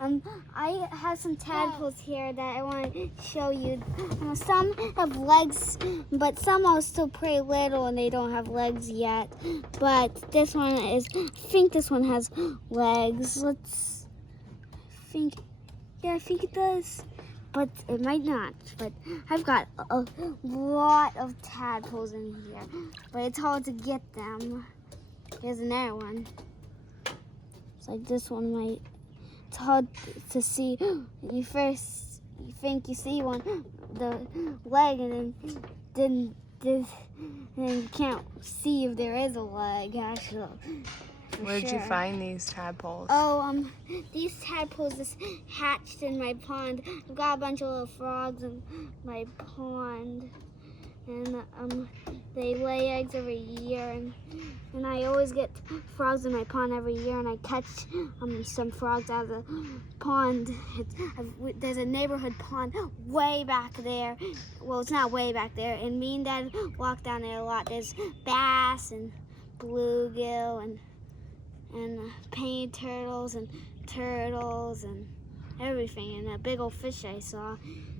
I have some tadpoles here that I want to show you. Some have legs, but some are still pretty little and they don't have legs yet. But this one I think this one has legs. I think it does. But it might not. But I've got a lot of tadpoles in here. But it's hard to get them. Here's another one. It's like this one might. It's hard to see. You think you see one, the leg, and then you can't see if there is a leg actually. Where'd you find these tadpoles? Oh, these tadpoles just hatched in my pond. I've got a bunch of little frogs in my pond, and they lay eggs every year, and I always get frogs in my pond every year, and I catch some frogs out of the pond. There's a neighborhood pond way back there. Well, it's not way back there, and me and Dad walk down there a lot. There's bass and bluegill and painted turtles and everything, and a big old fish I saw.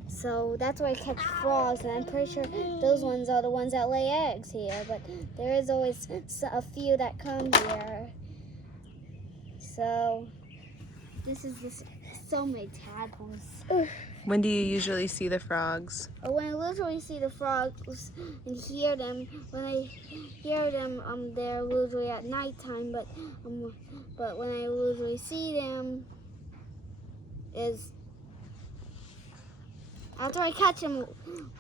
So that's why I catch frogs, and I'm pretty sure those ones are the ones that lay eggs here, but there is always a few that come here. So this is so many tadpoles. When do you usually see the frogs? When I literally see the frogs and hear them, when I hear them, they're usually at nighttime. But when I usually see them is after I catch them.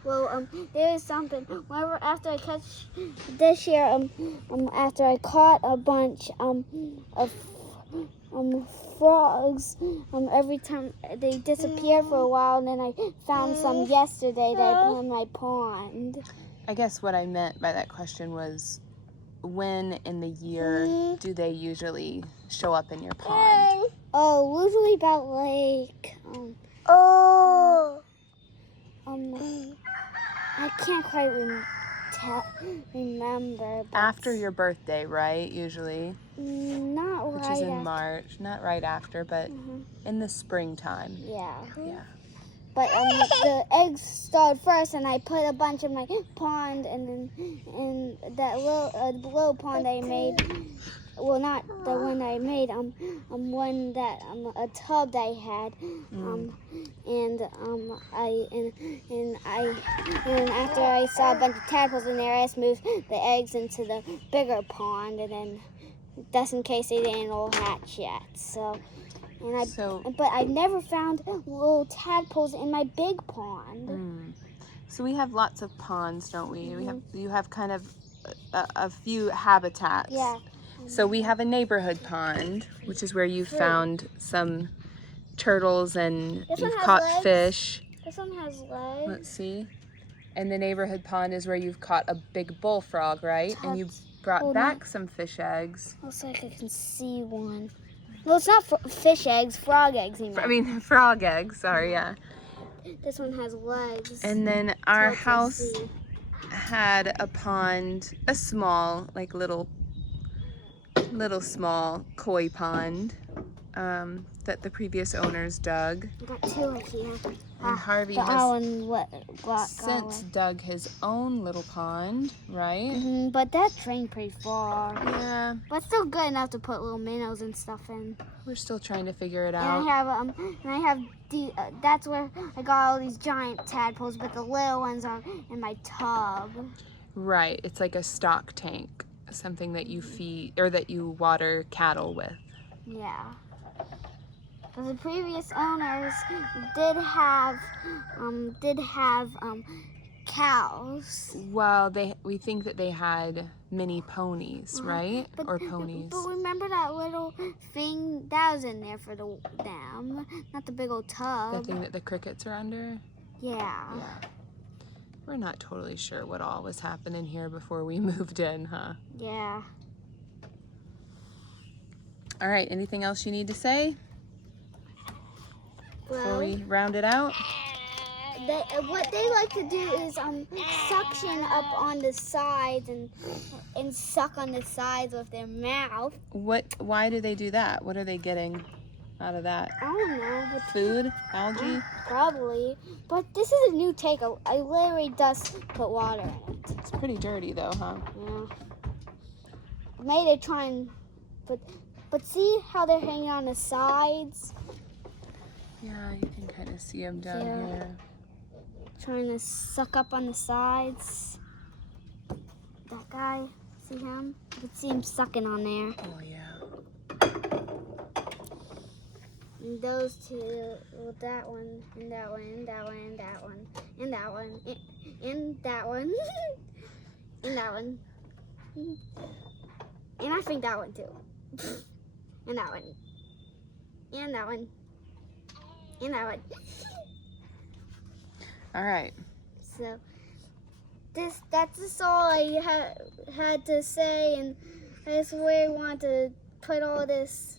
Well, there is something. Whenever after I catch this year, after I caught a bunch of frogs, every time they disappeared for a while, and then I found some yesterday that I put in my pond. I guess what I meant by that question was, when in the year do they usually show up in your pond? Oh, usually about like I can't quite remember. But After your birthday, right? Usually. Not right. Which is in March. Not right after, but in the springtime. Yeah. Yeah. But the eggs started first, and I put a bunch in my pond, and then in that little pond I made. Well, not the one I made. One that a tub that I had. And after I saw a bunch of tadpoles in there, I just moved the eggs into the bigger pond, and then just in case they didn't all hatch yet. But I never found little tadpoles in my big pond. So we have lots of ponds, don't we? You have kind of a few habitats. Yeah. So we have a neighborhood pond, which is where you found some turtles and you've caught fish. This one has legs. Let's see. And the neighborhood pond is where you've caught a big bullfrog, right? And you brought back some fish eggs. Looks like I can see one. Well, it's not fish eggs, frog eggs. Frog eggs, sorry, yeah. This one has legs. And then our house had a pond, a small, like little small koi pond that the previous owners dug. I got two here. And Harvey has since dug his own little pond, right? But that drained pretty far. Yeah. But still good enough to put little minnows and stuff in. We're still trying to figure it out. And I have that's where I got all these giant tadpoles, but the little ones are in my tub. Right. It's like a stock tank, something that you feed or that you water cattle with. Yeah. The previous owners did have cows. Well, we think that they had mini ponies, right? Or ponies. But remember that little thing that was in there for them, not the big old tub. The thing that the crickets are under? Yeah. Yeah. We're not totally sure what all was happening here before we moved in, huh? Yeah. All right, anything else you need to say before we round it out? What they like to do is suction up on the sides and suck on the sides with their mouth. Why do they do that? What are they getting? out of that? I don't know, but Food? Algae? probably. But this is a new take. I literally just put water in it. It's pretty dirty though, huh? Yeah. Maybe they're trying, but see how they're hanging on the sides? Yeah, you can kind of see them down Yeah. here. Trying to suck up on the sides. That guy, see him? You can see him sucking on there. Oh yeah. And those two, well, that one, and that one, and that one, and that one, and that one, and that one, and that one, and I think that one too, and that one, and that one, and that one. All right. So that's just all I had to say, and I just really want to put all this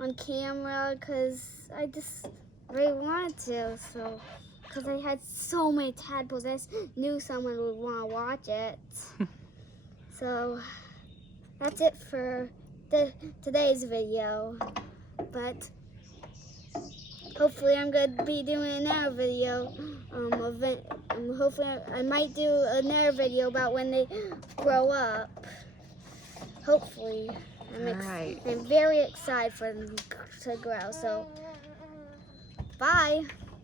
on camera because I just really wanted to. So because I had so many tadpoles, I just knew someone would want to watch it. So that's it for today's video. But hopefully I'm going to be doing another video. Hopefully I might do another video about when they grow up. Hopefully. I'm very excited for them to grow. So, bye.